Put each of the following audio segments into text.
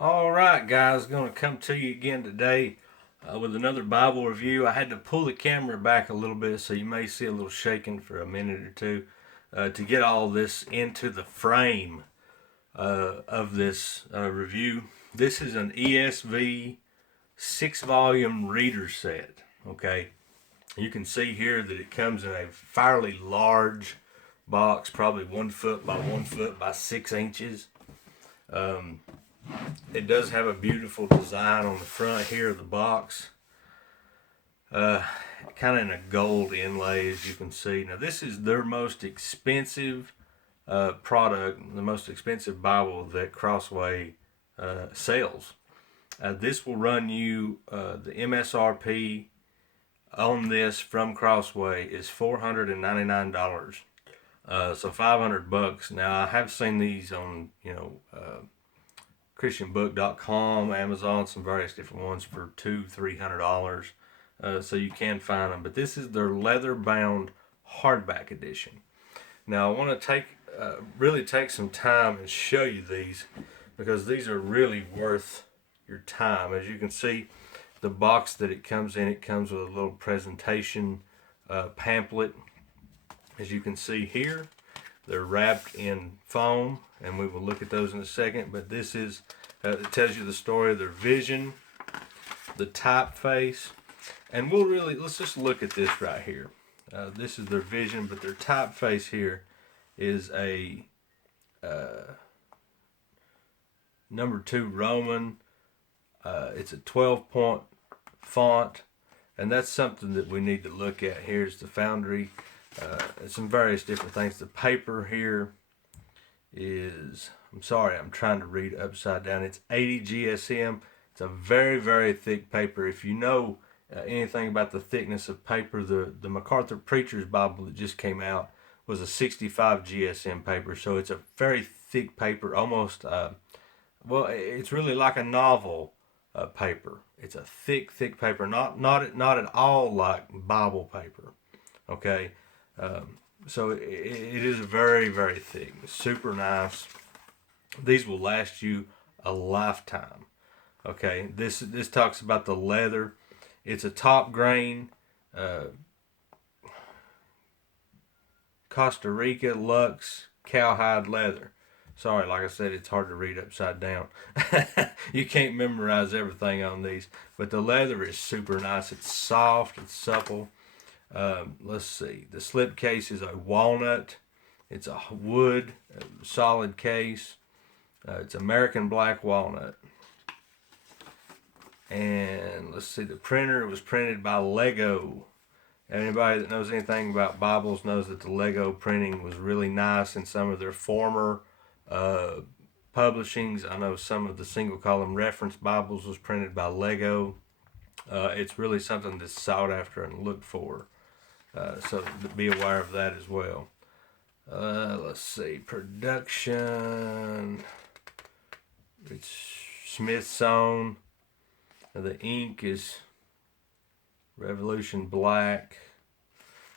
All right, guys, going to come to you again today with another Bible review. I had to pull the camera back a little bit, so you may see a little shaking for a minute or two to get all this into the frame of this review. This is an ESV 6-volume reader set. Okay, you can see here that it comes in a fairly large box, probably 1 foot by 1 foot by 6 inches. It does have a beautiful design on the front here of the box. Kind of in a gold inlay, as you can see. Now, this is their most expensive product, the most expensive Bible that Crossway sells. This will run you the MSRP on this from Crossway is $499. So $500. Now, I have seen these on christianbook.com, Amazon, some various different ones for $200-300. So you can find them. But this is their leather bound hardback edition. Now I want to really take some time and show you these because these are really worth your time. As you can see, the box that it comes in, it comes with a little presentation pamphlet. As you can see here, they're wrapped in foam, and we will look at those in a second. But this is, it tells you the story of their vision, the typeface, and let's just look at this right here. This is their vision, but their typeface here is a number 2 Roman. It's a 12-point font, and that's something that we need to look at. Here's the foundry. Some various different things. The paper here is, I'm sorry, I'm trying to read upside down. It's 80 GSM. It's a very, very thick paper. If you know anything about the thickness of paper, the MacArthur Preacher's Bible that just came out was a 65 GSM paper. So it's a very thick paper, almost, it's really like a novel paper. It's a thick, thick paper, not at all like Bible paper. Okay. So it is very, very thick, super nice. These will last you a lifetime. Okay, this talks about the leather. It's a top grain Costa Rica Lux cowhide leather. Sorry, like I said, it's hard to read upside down. You can't memorize everything on these, but the leather is super nice. It's soft, it's supple. Let's see. The slip case is a walnut. It's a wood solid case. It's American black walnut. And let's see. The printer was printed by Lego. Anybody that knows anything about Bibles knows that the Lego printing was really nice in some of their former publishings. I know some of the single column reference Bibles was printed by Lego. It's really something that's sought after and looked for. So be aware of that as well. Let's see. Production. It's Smithsonian. The ink is Revolution Black.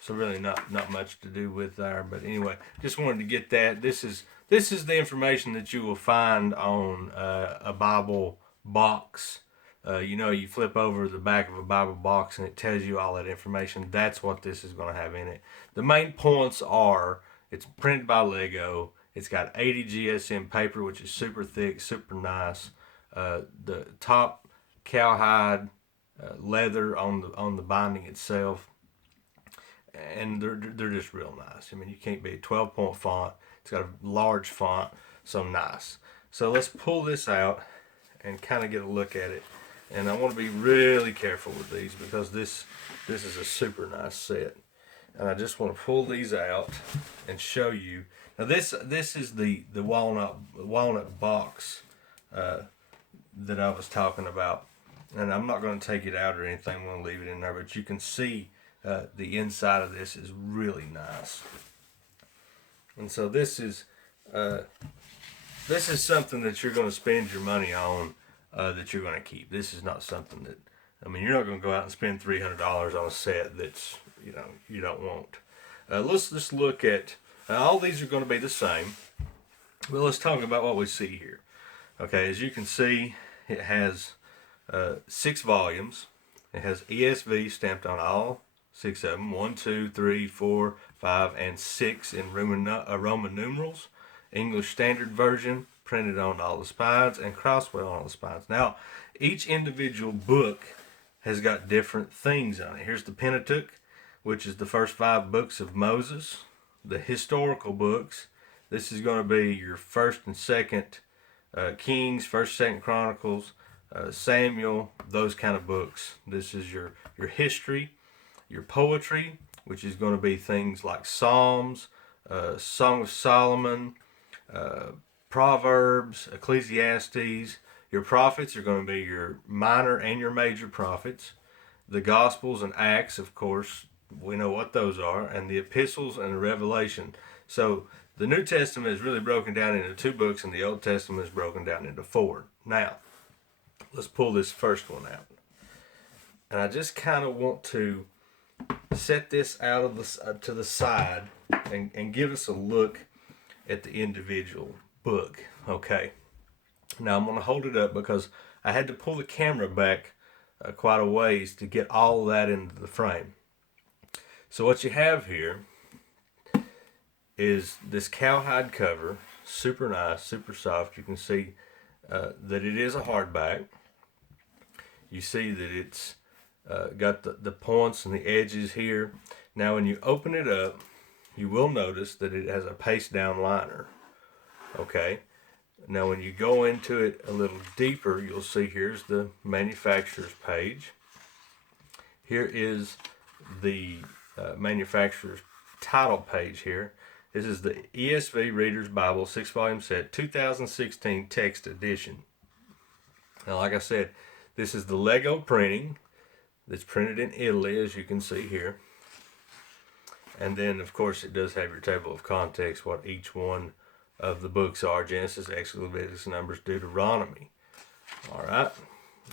So really not much to do with there. But anyway, just wanted to get that. This is the information that you will find on a Bible box. You flip over the back of a Bible box and it tells you all that information. That's what this is going to have in it. The main points are it's printed by Lego. It's got 80 GSM paper, which is super thick, super nice. The top cowhide leather on the binding itself, and they're just real nice. I mean, you can't beat a 12-point font. It's got a large font, so nice. So let's pull this out and kind of get a look at it. And I want to be really careful with these because this is a super nice set. And I just want to pull these out and show you. Now this is the walnut box that I was talking about. And I'm not going to take it out or anything. I'm going to leave it in there. But you can see the inside of this is really nice. And so this is something that you're going to spend your money on. That you're going to keep. This is not something that, you're not going to go out and spend $300 on a set that's, you don't want. Let's just look at, all these are going to be the same, but let's talk about what we see here. Okay, as you can see, it has 6 volumes. It has ESV stamped on all 6 of them. 1, 2, 3, 4, 5, and 6 in Roman numerals. English Standard Version printed on all the spines, and Crossway on all the spines. Now, each individual book has got different things on it. Here's the Pentateuch, which is the first 5 books of Moses. The historical books, this is going to be your 1st and 2nd Kings, 1st, 2nd Chronicles, Samuel, those kind of books. This is your history, your poetry, which is going to be things like Psalms, Song of Solomon, Proverbs, Ecclesiastes. Your prophets are going to be your minor and your major prophets. The Gospels and Acts, of course, we know what those are, and the epistles and the Revelation. So the New Testament is really broken down into 2 books, and the Old Testament is broken down into 4. Now, let's pull this first one out. And I just kind of want to set this out of the to the side and give us a look at the individual book. Okay. Now I'm going to hold it up because I had to pull the camera back quite a ways to get all of that into the frame. So what you have here is this cowhide cover, super nice, super soft. You can see that it is a hardback. You see that it's got the points and the edges here. Now when you open it up, you will notice that it has a paste down liner. Okay. Now when you go into it a little deeper, you'll see here's the manufacturer's page. Here is the manufacturer's title page here. This is the ESV Reader's Bible 6-volume set, 2016 text edition. Now like I said, this is the Lego printing that's printed in Italy, as you can see here. And then of course it does have your table of contents, what each one of the books are: Genesis, Exodus, Leviticus, Numbers, Deuteronomy. Alright,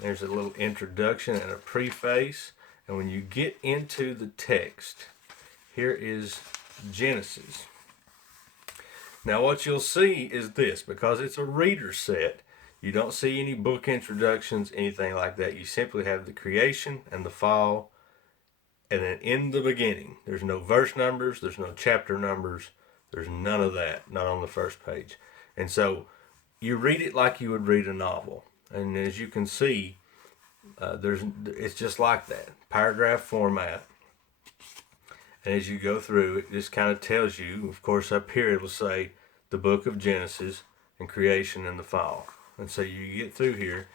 there's a little introduction and a preface. And when you get into the text, here is Genesis. Now what you'll see is this, because it's a reader set, you don't see any book introductions, anything like that. You simply have the creation and the fall, and then in the beginning, there's no verse numbers, there's no chapter numbers, there's none of that, not on the first page. And so you read it like you would read a novel. And as you can see, it's just like that, paragraph format. And as you go through, it just kind of tells you, of course up here it'll say the book of Genesis and creation and the fall. And so you get through here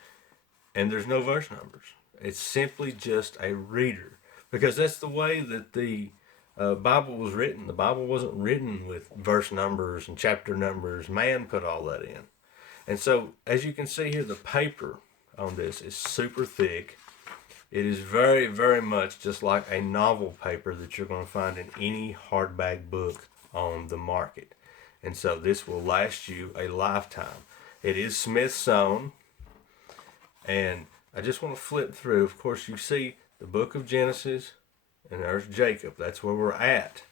and there's no verse numbers. It's simply just a reader, because that's the way that the Bible was written. The Bible wasn't written with verse numbers and chapter numbers. Man put all that in. And so as you can see here, the paper on this is super thick. It is very, very much just like a novel paper that you're going to find in any hardback book on the market. And so this will last you a lifetime. It is Smith sewn. And I just want to flip through. Of course, you see the book of Genesis, and there's Jacob. That's where we're at.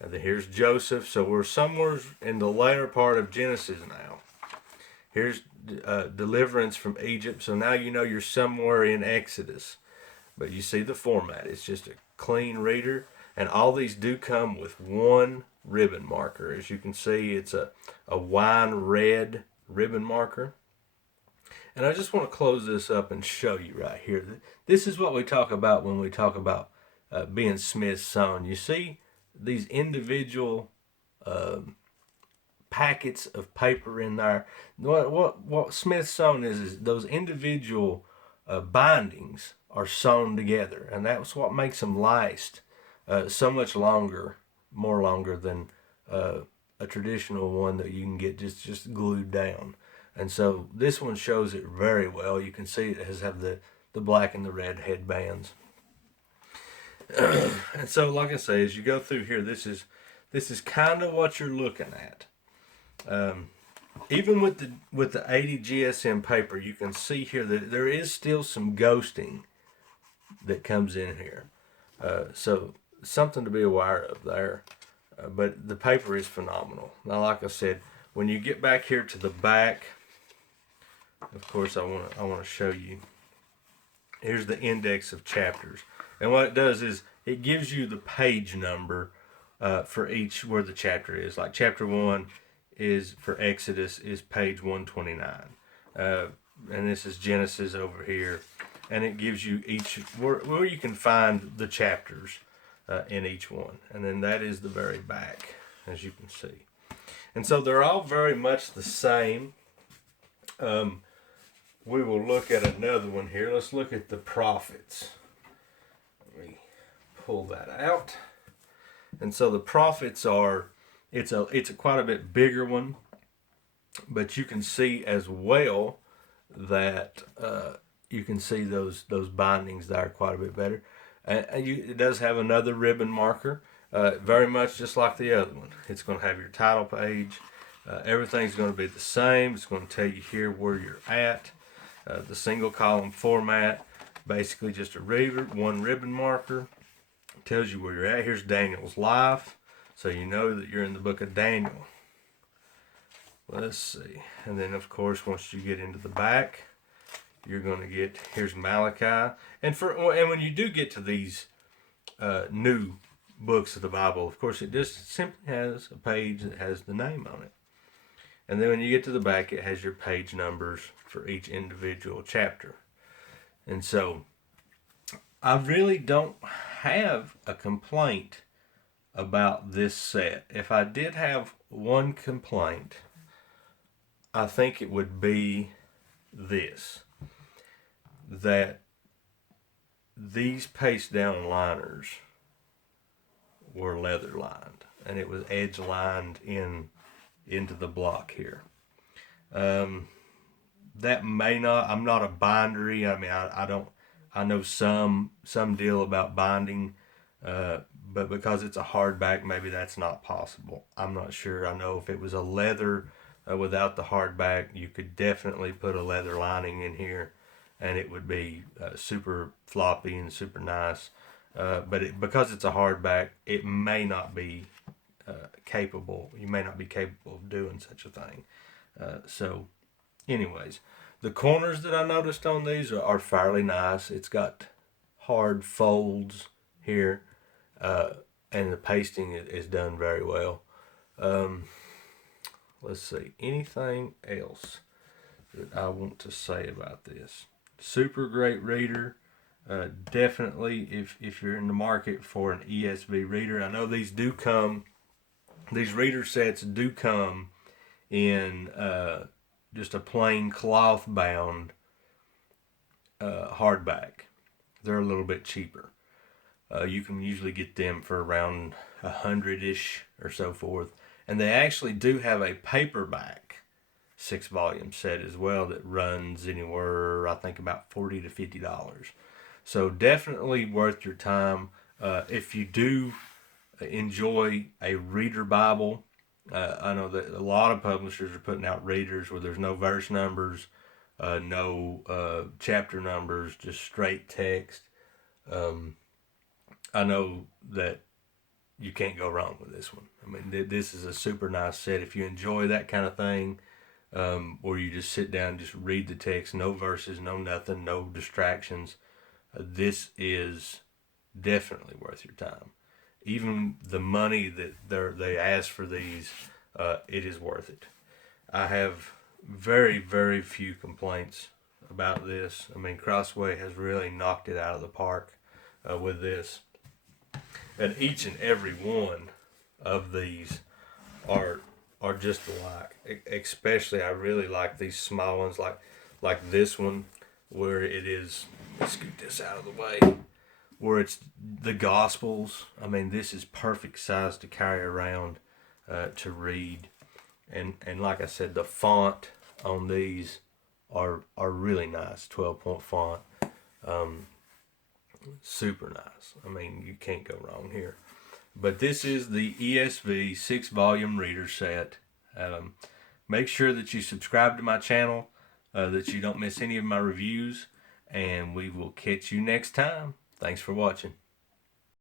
And then here's Joseph. So we're somewhere in the later part of Genesis now. Here's deliverance from Egypt. So now you know you're somewhere in Exodus. But you see the format. It's just a clean reader. And all these do come with one ribbon marker. As you can see, it's a wine red ribbon marker. And I just want to close this up and show you right here. This is what we talk about when we talk about being Smith sewn. You see these individual packets of paper in there. What Smith sewn is those individual bindings are sewn together, and that's what makes them last so much longer, more longer than a traditional one that you can get just glued down. And so this one shows it very well. You can see it has the black and the red headbands. And so, like I say, as you go through here, this is kind of what you're looking at. Even with the 80 GSM paper, you can see here that there is still some ghosting that comes in here. So something to be aware of there. But the paper is phenomenal. Now, like I said, when you get back here to the back of course, I want to show you. Here's the index of chapters, and what it does is it gives you the page number for each where the chapter is. Like chapter 1 is for Exodus is page 129, and this is Genesis over here, and it gives you each where you can find the chapters in each one, and then that is the very back, as you can see. And so they're all very much the same. We will look at another one here. Let's look at the prophets. Let me pull that out. And so the prophets are, it's a quite a bit bigger one, but you can see as well that you can see those bindings there quite a bit better. And it does have another ribbon marker, very much just like the other one. It's going to have your title page. Everything's going to be the same. It's going to tell you here where you're at. The single column format, basically just a one ribbon marker. Tells you where you're at. Here's Daniel's life, so you know that you're in the book of Daniel. Let's see. And then, of course, once you get into the back, you're going to get, here's Malachi. And when you do get to these new books of the Bible, of course, it just simply has a page that has the name on it. And then when you get to the back, it has your page numbers for each individual chapter. And so I really don't have a complaint about this set. If I did have one complaint, I think it would be this, that these paste down liners were leather lined, and it was edge lined into the block here. That may not, I'm not a bindery. I mean, I know some deal about binding, but because it's a hardback, maybe that's not possible. I'm not sure. I know if it was a leather without the hardback, you could definitely put a leather lining in here, and it would be super floppy and super nice. But because it's a hardback, it may not be capable. You may not be capable of doing such a thing. So, anyways, the corners that I noticed on these are fairly nice. It's got hard folds here, and the pasting is done very well. Let's see, anything else that I want to say about this? Super great reader. Definitely, if you're in the market for an ESV reader, I know these reader sets do come in just a plain cloth bound hardback. They're a little bit cheaper. You can usually get them for around 100-ish or so forth. And they actually do have a paperback 6-volume set as well that runs anywhere, I think, about $40 to $50. So definitely worth your time. If you do enjoy a reader Bible, I know that a lot of publishers are putting out readers where there's no verse numbers, no chapter numbers, just straight text. I know that you can't go wrong with this one. I mean, this is a super nice set. If you enjoy that kind of thing, where you just sit down and just read the text, no verses, no nothing, no distractions, this is definitely worth your time. Even the money that they ask for these, it is worth it. I have very, very few complaints about this. I mean, Crossway has really knocked it out of the park with this. And each and every one of these are just alike. Especially, I really like these small ones, like this one, where it is. Let's scoot this out of the way. Where it's the Gospels. I mean, this is perfect size to carry around to read. And like I said, the font on these are really nice. 12-point font. Super nice. I mean, you can't go wrong here. But this is the ESV 6-volume reader set. Make sure that you subscribe to my channel, that you don't miss any of my reviews, and we will catch you next time. Thanks for watching.